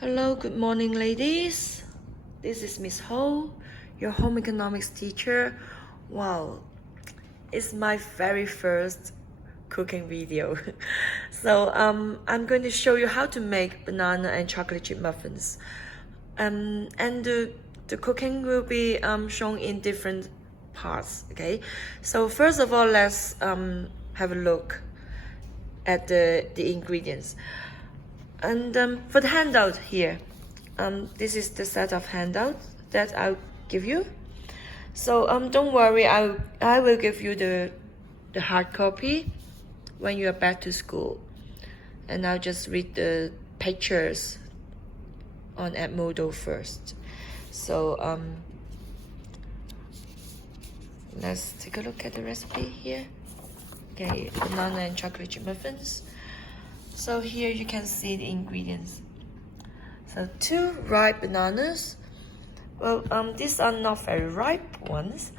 Hello, good morning, ladies. This is Miss Ho, your home economics teacher. Wow, it's my very first cooking video. So I'm going to show you how to make banana and chocolate chip muffins. And the cooking will be shown in different parts. Okay, so first of all, let's have a look at the ingredients. And for the handout here, this is the set of handouts that I'll give you. So don't worry, I will give you the hard copy when you are back to school, and I'll just read the pictures on Edmodo first. So let's take a look at the recipe here. Okay, banana and chocolate chip muffins. So here you can see the ingredients. So 2 ripe bananas. Well, these are not very ripe ones,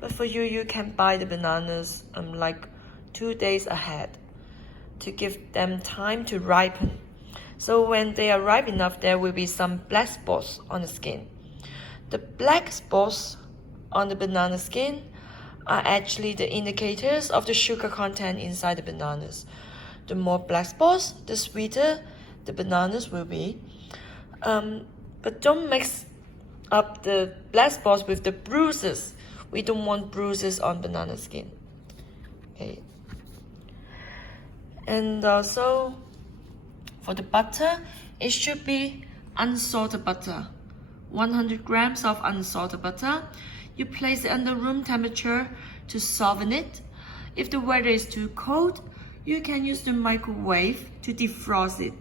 but for you, you can buy the bananas like 2 days ahead to give them time to ripen. So when they are ripe enough, there will be some black spots on the skin. The black spots on the banana skin are actually the indicators of the sugar content inside the bananas. The more black spots, the sweeter the bananas will be. But don't mix up the black spots with the bruises. We don't want bruises on banana skin. Okay. And also, for the butter, it should be unsalted butter. 100 grams of unsalted butter. You place it under room temperature to soften it. If the weather is too cold, you can use the microwave to defrost it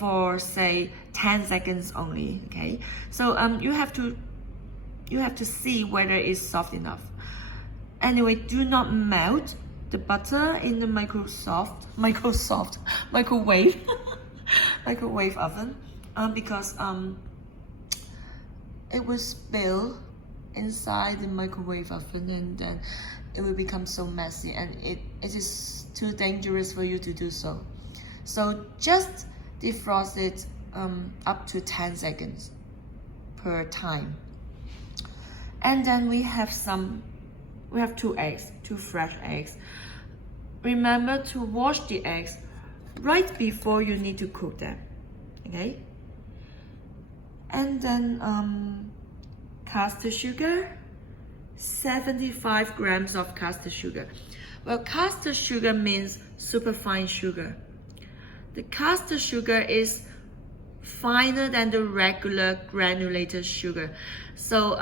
for say 10 seconds only. Okay, so you have to see whether it's soft enough. Anyway, do not melt the butter in the microwave microwave oven because it will spill inside the microwave oven, and then it will become so messy, and it is too dangerous for you to do so. So just defrost it up to 10 seconds per time. And then we have 2 eggs, 2 fresh eggs. Remember to wash the eggs right before you need to cook them. Okay? And then caster sugar, 75 grams of caster sugar. Well, caster sugar means superfine sugar. The caster sugar is finer than the regular granulated sugar. So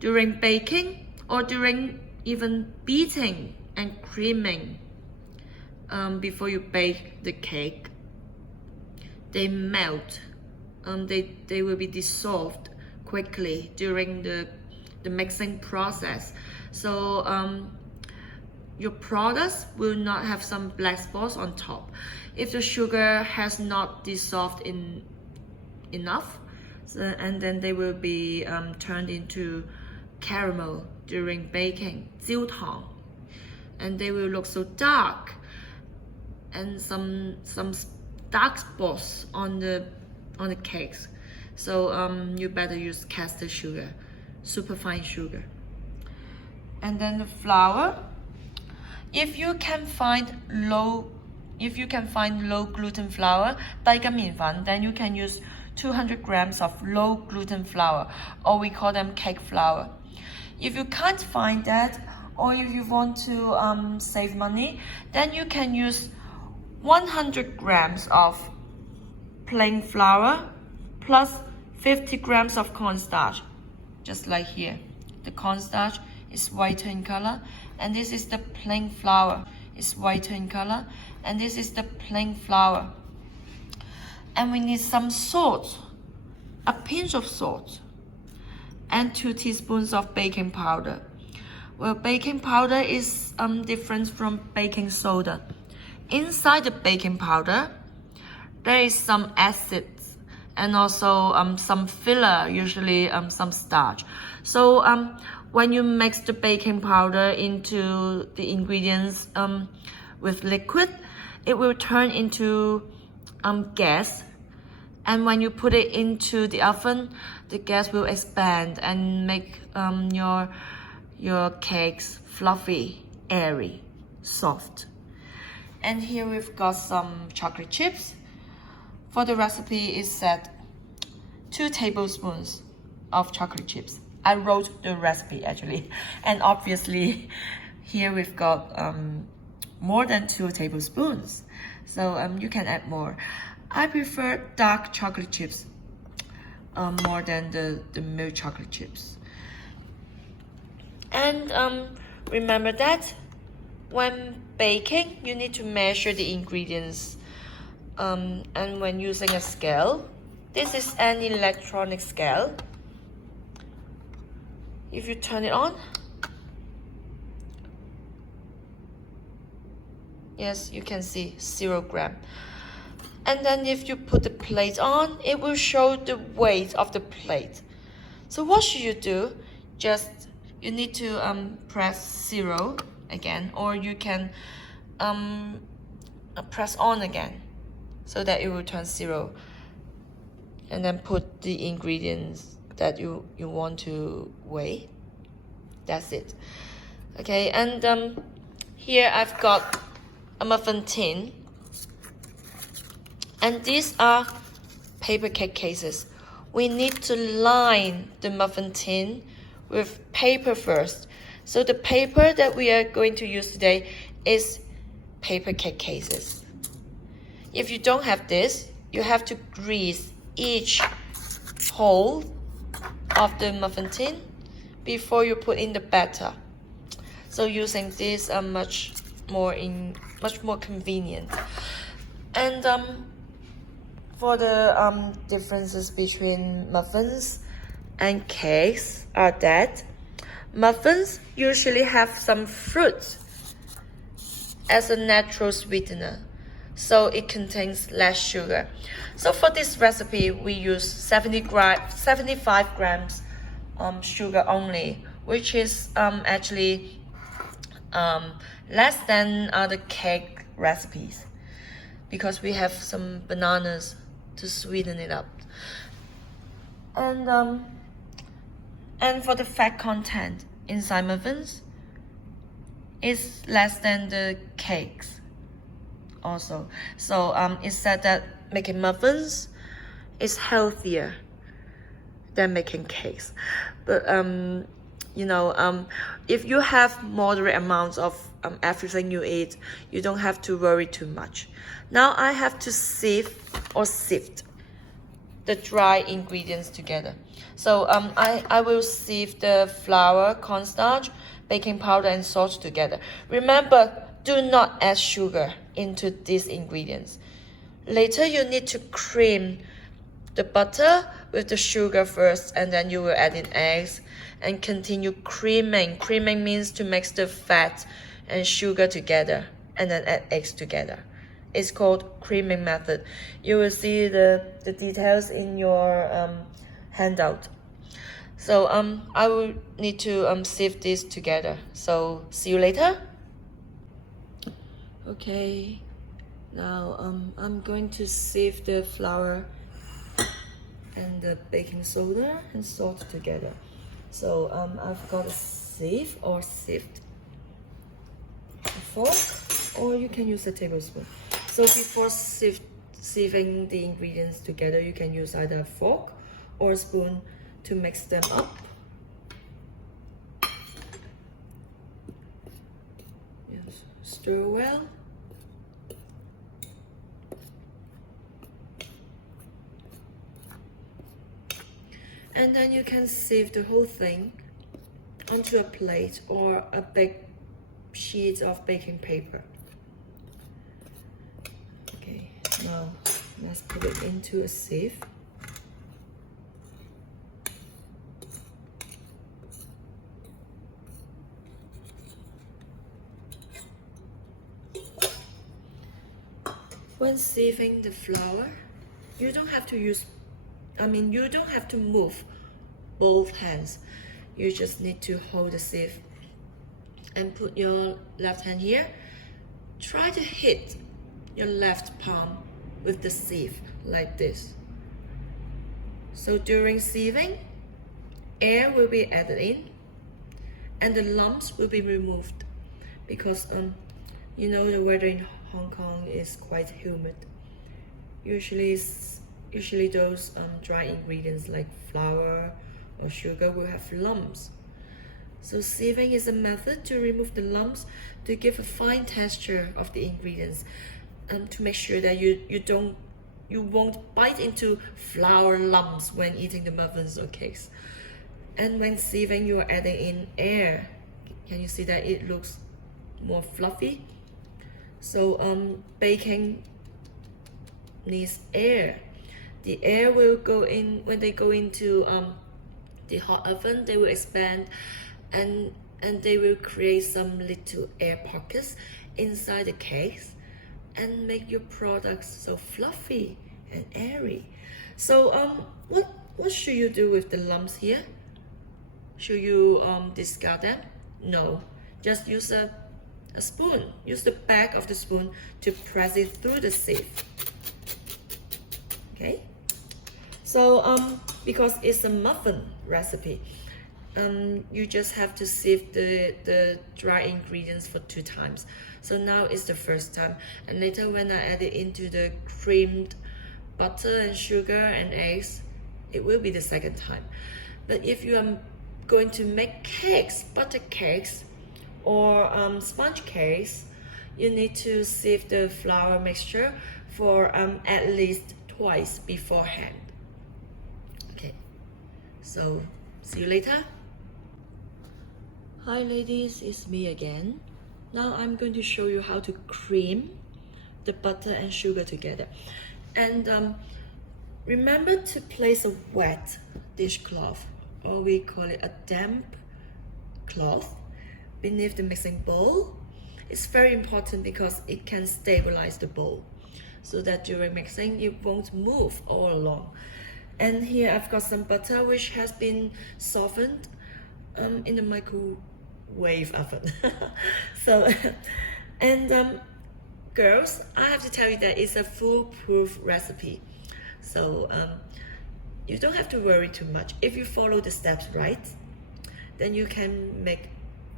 during baking or during even beating and creaming, before you bake the cake, they melt. They will be dissolved quickly during the mixing process. So your products will not have some black spots on top if the sugar has not dissolved enough, and then they will be turned into caramel during baking, 焦糖, and they will look so dark, and some dark spots on the cakes. So you better use caster sugar, superfine sugar. And then the flour. If you can find low gluten flour, 低筋麵粉, then you can use 200 grams of low gluten flour, or we call them cake flour. If you can't find that, or if you want to save money, then you can use 100 grams of plain flour plus 50 grams of cornstarch, just like here. The cornstarch is whiter in color, and this is the plain flour. It's whiter in color, and this is the plain flour. And we need some salt, a pinch of salt, and 2 teaspoons of baking powder. Well, baking powder is different from baking soda. Inside the baking powder, there is some acids and also some filler, usually some starch. So when you mix the baking powder into the ingredients with liquid, it will turn into gas, And when you put it into the oven, the gas will expand and make your cakes fluffy, airy, soft. And here we've got some chocolate chips. For the recipe, it said 2 tablespoons of chocolate chips. I wrote the recipe actually, and obviously here we've got more than 2 tablespoons, so you can add more. I prefer dark chocolate chips more than the milk chocolate chips. And remember that when baking, you need to measure the ingredients. And when using a scale, this is an electronic scale. If you turn it on, yes, you can see 0 gram. And then if you put the plate on, it will show the weight of the plate. So what should you do? You need to press 0 again, or you can press on again so that it will turn 0. And then put the ingredients that you want to weigh. That's it. Okay, and here I've got a muffin tin. And these are paper cake cases. We need to line the muffin tin with paper first. So the paper that we are going to use today is paper cake cases. If you don't have this, you have to grease each hole of the muffin tin before you put in the batter. So using this are much more convenient. And for the differences between muffins and cakes are that muffins usually have some fruit as a natural sweetener, so it contains less sugar. So for this recipe, we use 75 grams sugar only, which is actually less than other cake recipes, because we have some bananas to sweeten it up. And for the fat content inside muffins is less than the cakes also. So it said that making muffins is healthier than making cakes. But if you have moderate amounts of everything you eat, you don't have to worry too much. Now I have to sieve or sift the dry ingredients together. So I will sieve the flour, cornstarch, baking powder, and salt together. Remember, do not add sugar into these ingredients. Later, you need to cream the butter with the sugar first, and then you will add in eggs and continue creaming. Creaming means to mix the fat and sugar together and then add eggs together. It's called creaming method. You will see the details in your handout. So I will need to sieve this together. So see you later. Okay, now I'm going to sieve the flour and the baking soda and salt together. So I've got a sieve or sift, a fork, or you can use a tablespoon. So before sieving the ingredients together, you can use either a fork or a spoon to mix them up. Yes, stir well. And then you can sieve the whole thing onto a plate or a big sheet of baking paper. Okay, now let's put it into a sieve. When sieving the flour, you don't have to move both hands. You just need to hold the sieve and put your left hand here. Try to hit your left palm with the sieve like this. So during sieving, air will be added in and the lumps will be removed because you know the weather in Hong Kong is quite humid. Usually those dry ingredients like flour or sugar will have lumps. So sieving is a method to remove the lumps to give a fine texture of the ingredients to make sure that you won't bite into flour lumps when eating the muffins or cakes. And when sieving, you are adding in air. Can you see that it looks more fluffy? So baking needs air. The air will go in when they go into the hot oven. They will expand, and they will create some little air pockets inside the cakes and make your products so fluffy and airy. So what should you do with the lumps here? Should you discard them? No, just use a spoon. Use the back of the spoon to press it through the sieve. Okay, so because it's a muffin recipe, you just have to sieve the dry ingredients for 2 times. So now it's the first time, and later when I add it into the creamed butter and sugar and eggs, it will be the second time. But if you are going to make cakes, butter cakes or sponge cakes, you need to sieve the flour mixture for at least twice beforehand. Okay, so see you later. Hi ladies, it's me again. Now I'm going to show you how to cream the butter and sugar together. And remember to place a wet dishcloth, or we call it a damp cloth, beneath the mixing bowl. It's very important because it can stabilize the bowl so that during mixing it won't move all along. And here I've got some butter which has been softened in the microwave oven. So and girls, I have to tell you that it's a foolproof recipe. So you don't have to worry too much. If you follow the steps right, then you can make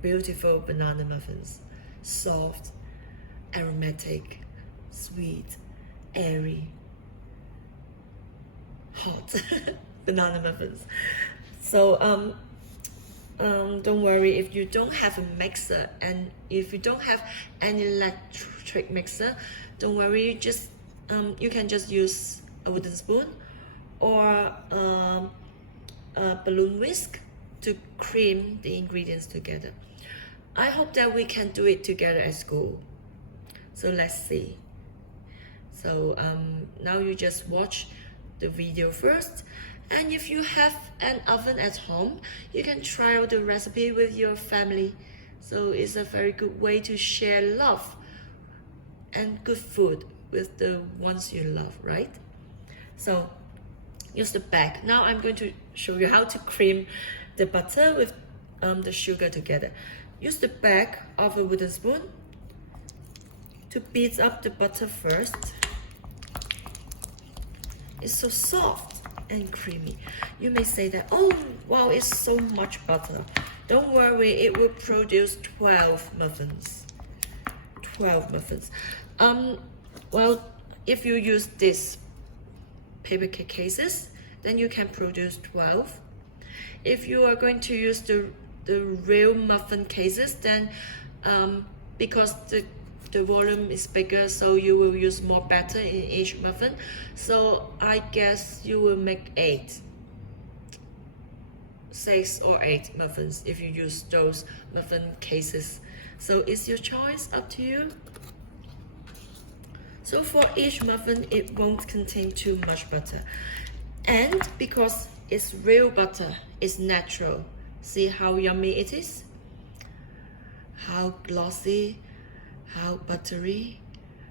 beautiful banana muffins. Soft, aromatic, sweet, airy, hot banana muffins. So don't worry if you don't have a mixer, and if you don't have an electric mixer, don't worry, you can just use a wooden spoon or a balloon whisk to cream the ingredients together. I hope that we can do it together at school. So let's see. So now you just watch the video first, and if you have an oven at home, you can try out the recipe with your family. So it's a very good way to share love and good food with the ones you love, right? So use the bag. Now I'm going to show you how to cream the butter with the sugar together. Use the back of a wooden spoon to beat up the butter first. It's so soft and creamy. You may say that, oh wow, it's so much butter. Don't worry, it will produce 12 muffins. 12 muffins. Well, if you use this paper cake cases, then you can produce 12. If you are going to use the real muffin cases, then because the volume is bigger, so you will use more batter in each muffin. So I guess you will make 6 or 8 muffins if you use those muffin cases. So it's your choice, up to you. So for each muffin, it won't contain too much butter. And because it's real butter, it's natural. See how yummy it is? How glossy, how buttery,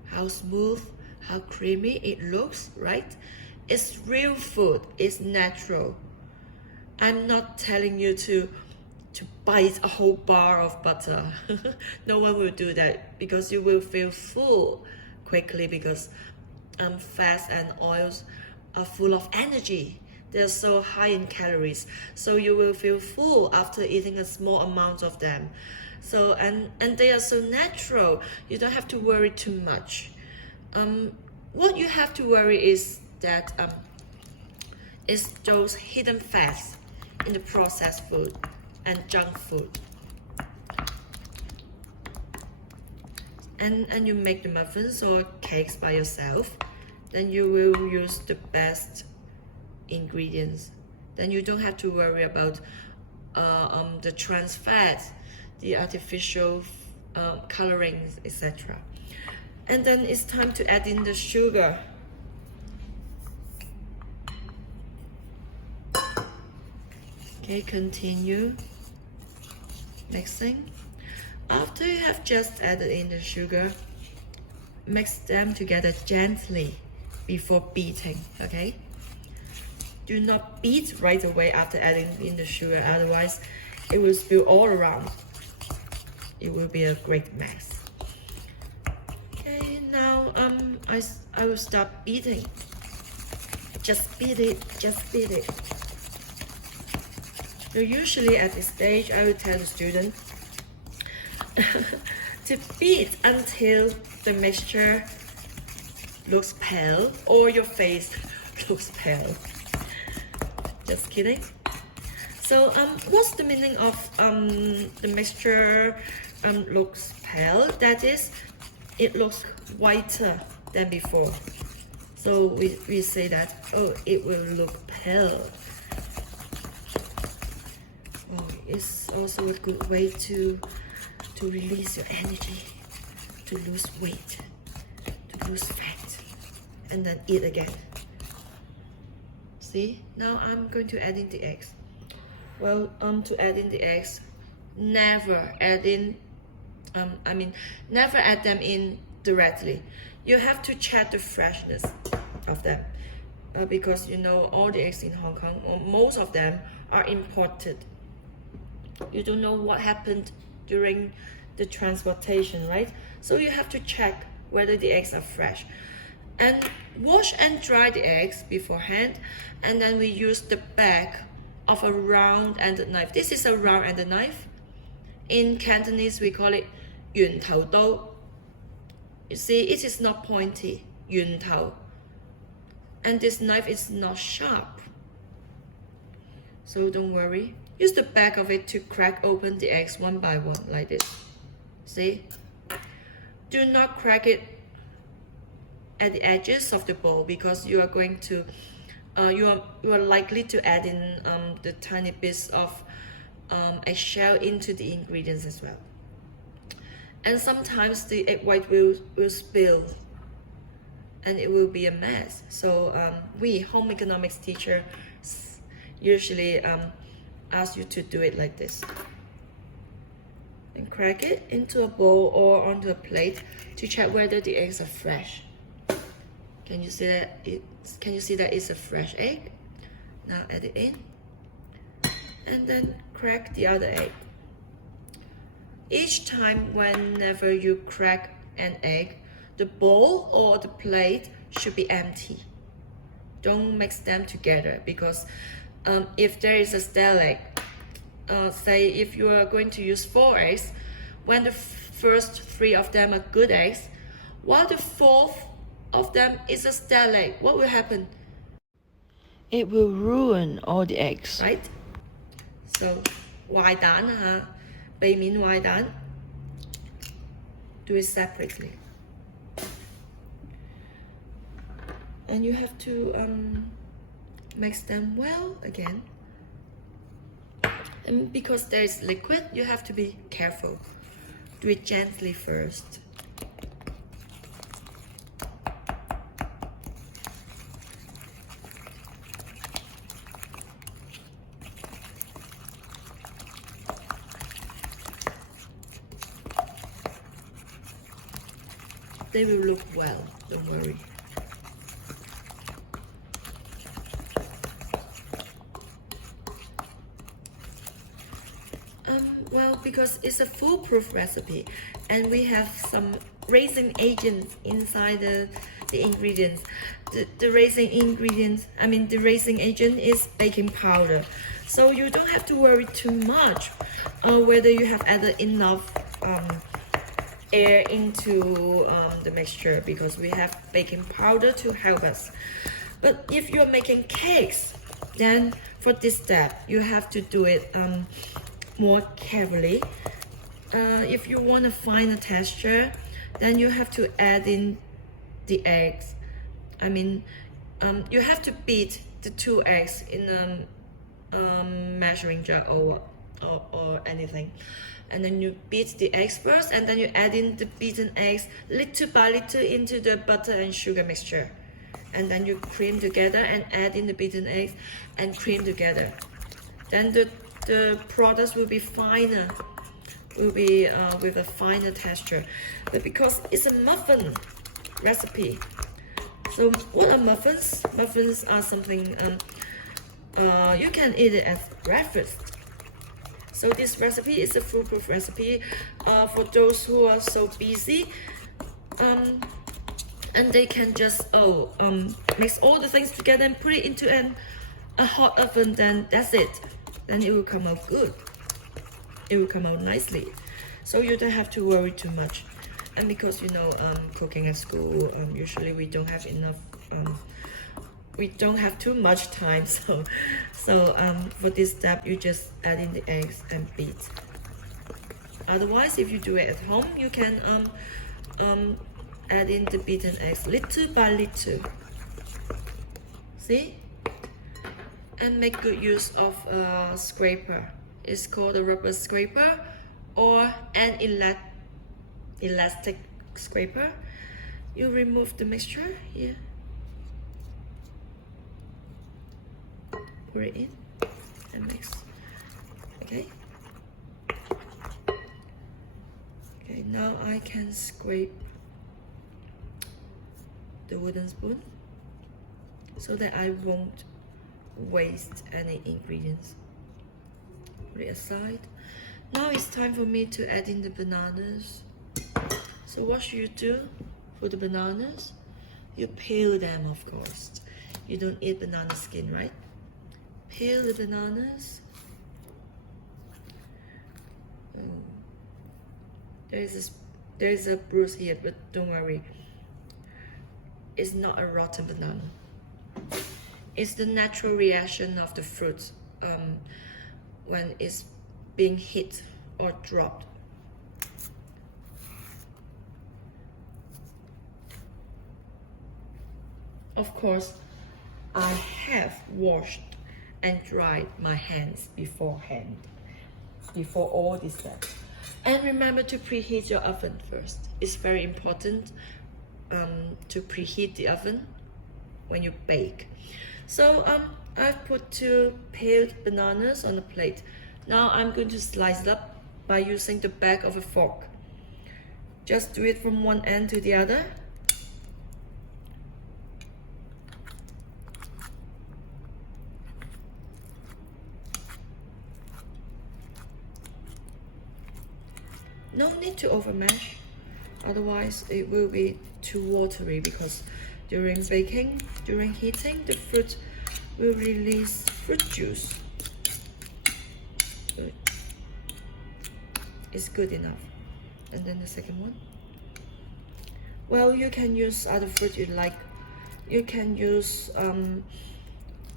how smooth, how creamy it looks, right? It's real food, it's natural. I'm not telling you to bite a whole bar of butter. No one will do that, because you will feel full quickly, because fats and oils are full of energy. They're so high in calories, so you will feel full after eating a small amount of them. So and they are so natural. You don't have to worry too much. What you have to worry is that is those hidden fats in the processed food and junk food. And you make the muffins or cakes by yourself, then you will use the best ingredients. Then you don't have to worry about the trans fats, the artificial colorings, etc. And then it's time to add in the sugar. Okay, continue mixing. After you have just added in the sugar, mix them together gently before beating, okay? Do not beat right away after adding in the sugar, otherwise it will spill all around. It will be a great mess. Okay, now I will start beating. Just beat it, just beat it. So usually at this stage, I will tell the student to beat until the mixture looks pale or your face looks pale. Just kidding. So what's the meaning of the mixture looks pale? That is, it looks whiter than before. So we say that, oh, it will look pale. Oh, it's also a good way to release your energy, to lose weight, to lose fat, and then eat again. See, now I'm going to add in the eggs. Well, to add in the eggs, never add in, never add them in directly. You have to check the freshness of them, because you know all the eggs in Hong Kong, or most of them, are imported. You don't know what happened during the transportation, right? So you have to check whether the eggs are fresh. And wash and dry the eggs beforehand, and then we use the back of a round-ended knife. This is a round-ended knife. In Cantonese, we call it 圓頭刀. You see, it is not pointy, 圓頭. And this knife is not sharp. So don't worry. Use the back of it to crack open the eggs one by one, like this. See? Do not crack it at the edges of the bowl, because you are going to, you are likely to add in the tiny bits of eggshell into the ingredients as well. And sometimes the egg white will spill, and it will be a mess. So we home economics teachers usually ask you to do it like this, and crack it into a bowl or onto a plate to check whether the eggs are fresh. Can you see that? Can you see that it's a fresh egg? Now add it in, and then crack the other egg. Each time whenever you crack an egg, the bowl or the plate should be empty. Don't mix them together, because if there is a stale egg, say if you are going to use 4 eggs, when the first 3 of them are good eggs, while the 4th of them is a stale egg, what will happen? It will ruin all the eggs, right? So 壞蛋啊，避免壞蛋. Do it separately. And you have to mix them well again. And because there is liquid, you have to be careful. Do it gently first. They will look well, don't worry. Well, because it's a foolproof recipe, and we have some raising agents inside the ingredients. The raising ingredients, I mean the raising agent is baking powder. So you don't have to worry too much whether you have added enough air into the mixture, because we have baking powder to help us. But if you're making cakes, then for this step you have to do it more carefully. If you want a finer texture, then you have to add in the eggs. I mean, you have to beat the 2 eggs in a measuring jar or anything, and then you beat the eggs first, and then you add in the beaten eggs little by little into the butter and sugar mixture, and then you cream together and add in the beaten eggs and cream together. Then the product will be finer, will be with a finer texture. But because it's a muffin recipe, so what are muffins? Muffins are something you can eat it as breakfast. So this recipe is a foolproof recipe for those who are so busy, and they can just mix all the things together and put it into a hot oven. Then that's it. Then it will come out good. It will come out nicely. So you don't have to worry too much. And because you know, cooking at school, usually we don't have enough. We don't have too much time. So for this step, you just add in the eggs and beat. Otherwise, if you do it at home, you can add in the beaten eggs little by little. See? And make good use of a scraper. It's called a rubber scraper or an elastic scraper. You remove the mixture here, pour it in and mix. Okay, now I can scrape the wooden spoon so that I won't waste any ingredients. Put it aside. Now it's time for me to add in the bananas. So what should you do for the bananas? You peel them, of course. You don't eat banana skin, right? Peel the bananas. There is a bruise here, but don't worry. It's not a rotten banana. It's the natural reaction of the fruit when it's being hit or dropped. Of course, I have washed and dried my hands beforehand, before all this steps. And remember to preheat your oven first. It's very important to preheat the oven when you bake. So I've put 2 peeled bananas on a plate. Now I'm going to slice it up by using the back of a fork. Just do it from one end to the other. No need to overmash, otherwise it will be too watery, because during baking, during heating, the fruit will release fruit juice. Good. It's good enough. And then the second one. Well, you can use other fruit you like. You can use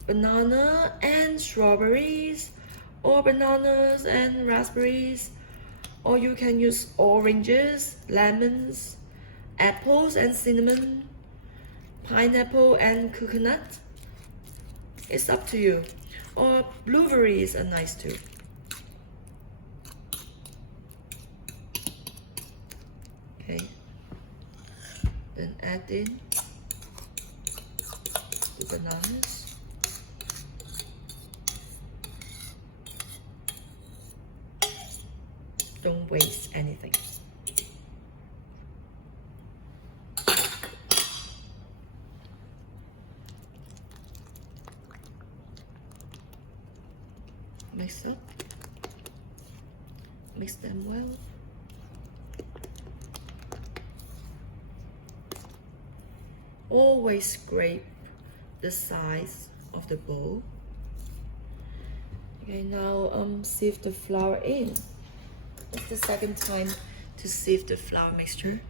banana and strawberries, or bananas and raspberries, or you can use oranges, lemons, apples and cinnamon, pineapple and coconut. It's up to you. Or blueberries are nice too. Okay. Then add in the bananas. Don't waste anything. Mix up. Mix them well. always scrape the sides of the bowl. Okay, now sieve the flour in. It's the second time to sieve the flour mixture.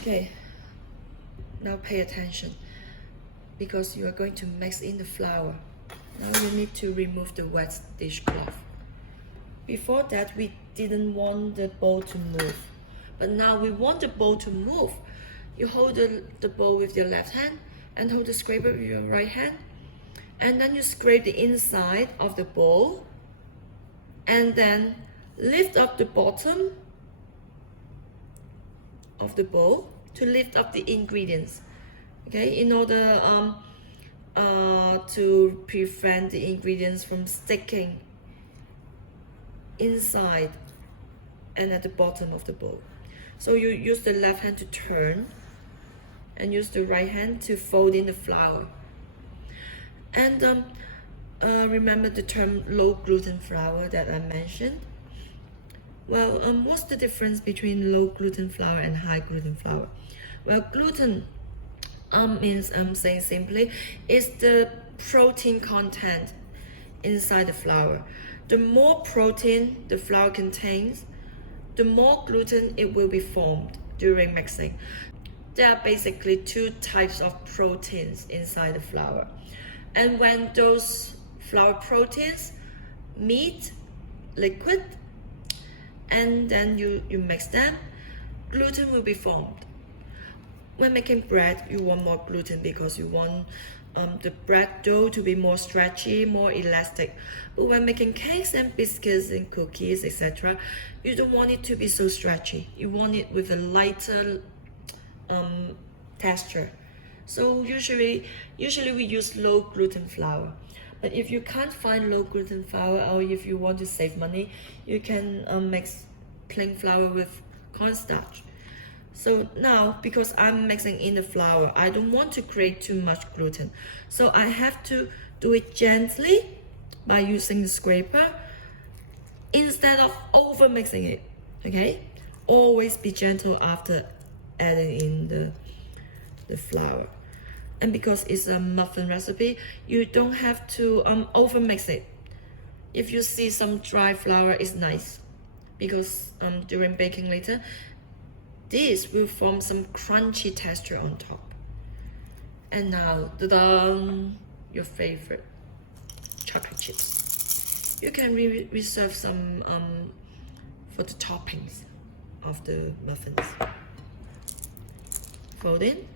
Okay, now pay attention because you are going to mix in the flour. Now you need to remove the wet dishcloth. Before that, we didn't want the bowl to move, but now we want the bowl to move. You hold the bowl with your left hand and hold the scraper with your right hand, and then you scrape the inside of the bowl and then lift up the bottom of the bowl to lift up the ingredients, okay, in order to prevent the ingredients from sticking inside and at the bottom of the bowl. So you use the left hand to turn and use the right hand to fold in the flour. And remember the term low gluten flour that I mentioned. Well, what's the difference between low gluten flour and high gluten flour? Well, gluten means, saying simply, is the protein content inside the flour. The more protein the flour contains, the more gluten it will be formed during mixing. There are basically two types of proteins inside the flour. And when those flour proteins meet liquid, and then you mix them, gluten will be formed. When making bread, you want more gluten because you want the bread dough to be more stretchy, more elastic. But when making cakes and biscuits and cookies, etc., you don't want it to be so stretchy. You want it with a lighter texture. So usually we use low gluten flour. But if you can't find low gluten flour, or if you want to save money, you can mix plain flour with cornstarch. So now, because I'm mixing in the flour, I don't want to create too much gluten. So I have to do it gently by using the scraper instead of over mixing it, okay? Always be gentle after adding in the flour. And because it's a muffin recipe, you don't have to over mix it. If you see some dry flour, it's nice because during baking later, this will form some crunchy texture on top. And now, ta-da, your favorite chocolate chips. You can reserve some for the toppings of the muffins. Fold in.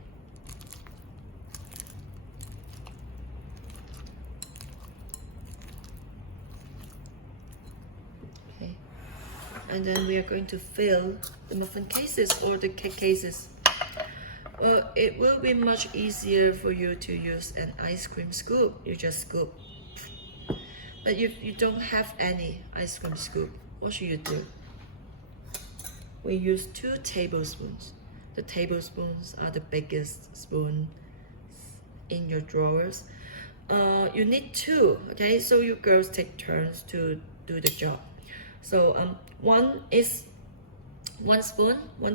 Okay. And then we are going to fill the muffin cases or the cake cases. Well, it will be much easier for you to use an ice cream scoop. You just scoop. But if you don't have any ice cream scoop, what should you do? We use 2 tablespoons. The tablespoons are the biggest spoon in your drawers. You need 2, okay? So you girls take turns to do the job. So one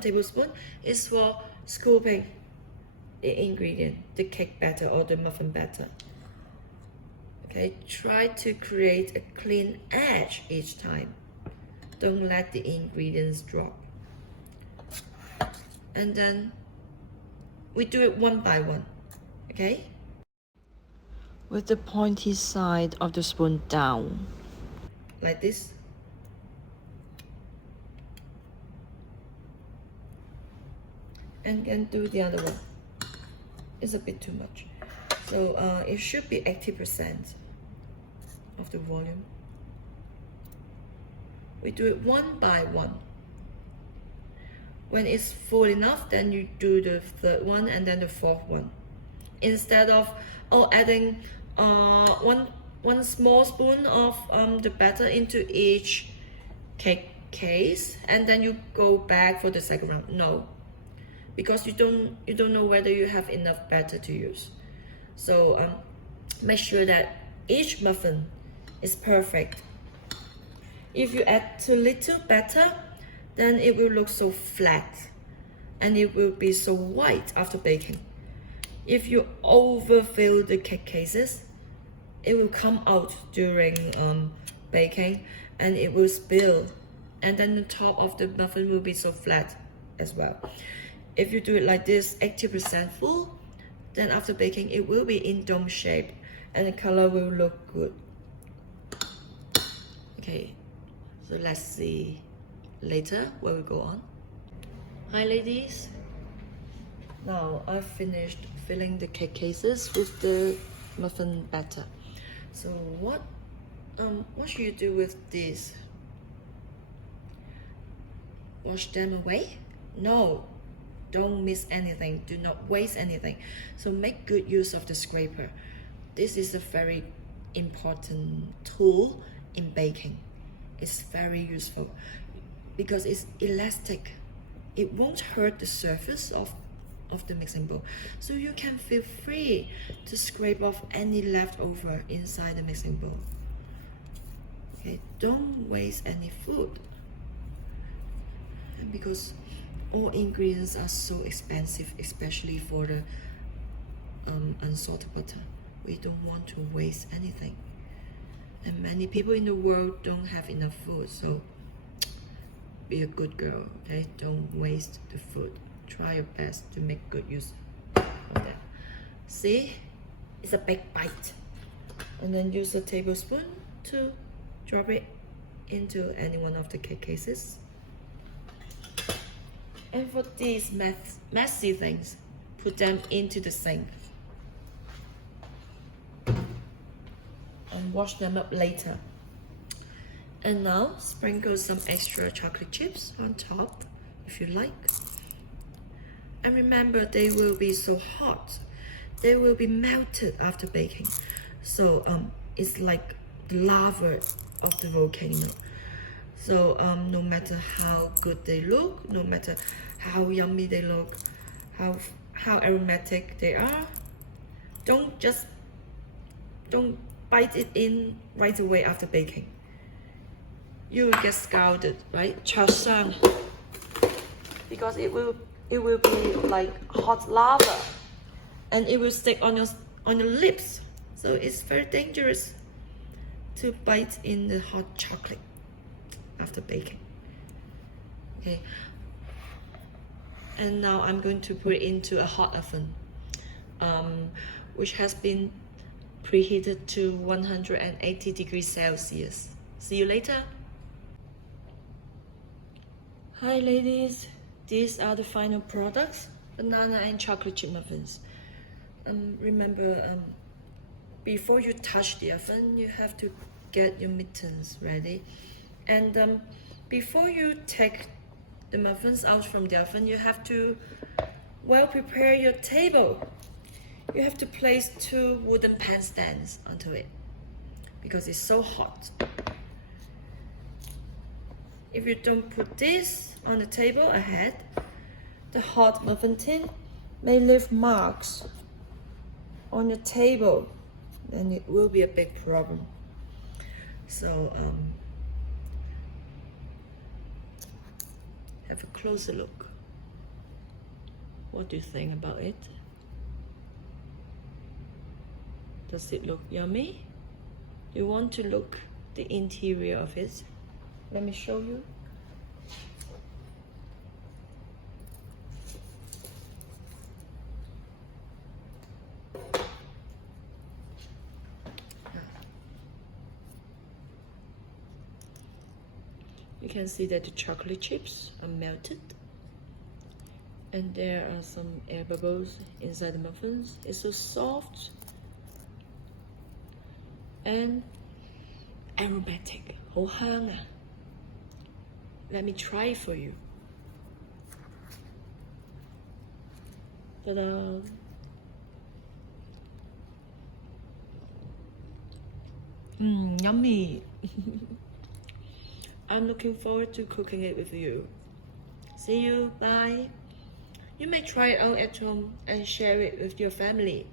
tablespoon is for scooping the ingredient, the cake batter or the muffin batter. Okay, try to create a clean edge each time. Don't let the ingredients drop. And then we do it one by one, okay? With the pointy side of the spoon down, like this. And then do the other one. It's a bit too much. So it should be 80% of the volume. We do it one by one. When it's full enough, then you do the 3rd one and then the 4th one. Instead of adding one small spoon of the batter into each cake case and then you go back for the 2nd round. No. because you don't know whether you have enough batter to use. So make sure that each muffin is perfect. If you add too little batter, then it will look so flat and it will be so white after baking. If you overfill the cake cases, it will come out during baking and it will spill, and then the top of the muffin will be so flat as well. If you do it like this, 80% full, then after baking it will be in dome shape and the color will look good. Okay, so let's see later where we go on. Hi ladies, now I've finished filling the cake cases with the muffin batter. So what should you do with these? Wash them away? No, don't miss anything, do not waste anything. So make good use of the scraper. This is a very important tool in baking. It's very useful because it's elastic. It won't hurt the surface of the mixing bowl. So you can feel free to scrape off any leftover inside the mixing bowl. Okay, don't waste any food. And because all ingredients are so expensive, especially for the unsalted butter, we don't want to waste anything. And many people in the world don't have enough food, so be a good girl, okay? Don't waste the food. Try your best to make good use of that. See? It's a big bite. And then use a tablespoon to drop it into any one of the cake cases. And for these messy things, put them into the sink and wash them up later. And now sprinkle some extra chocolate chips on top if you like. And remember, they will be so hot. They will be melted after baking. So it's like the lava of the volcano. So no matter how good they look, no matter how yummy they look, how aromatic they are, don't bite it in right away after baking. You will get scalded, right? 灼傷. Because it will be like hot lava and it will stick on your lips. So it's very dangerous to bite in the hot chocolate after baking. Okay. And now I'm going to put it into a hot oven, which has been preheated to 180 degrees Celsius. See you later. Hi ladies, these are the final products, banana and chocolate chip muffins. Remember, before you touch the oven, you have to get your mittens ready. And before you take the muffins out from the oven, you have to well prepare your table. You have to place 2 wooden pan stands onto it because it's so hot. If you don't put this on the table ahead, the hot muffin tin may leave marks on your table, and it will be a big problem. So have a closer look. What do you think about it? Does it look yummy? You want to look the interior of it? Let me show you. You can see that the chocolate chips are melted and there are some air bubbles inside the muffins. It's so soft and aromatic. 好香啊. Let me try it for you. Ta-da! Yummy! I'm looking forward to cooking it with you. See you, bye! You may try it out at home and share it with your family.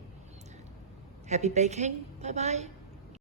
Happy baking. Bye bye.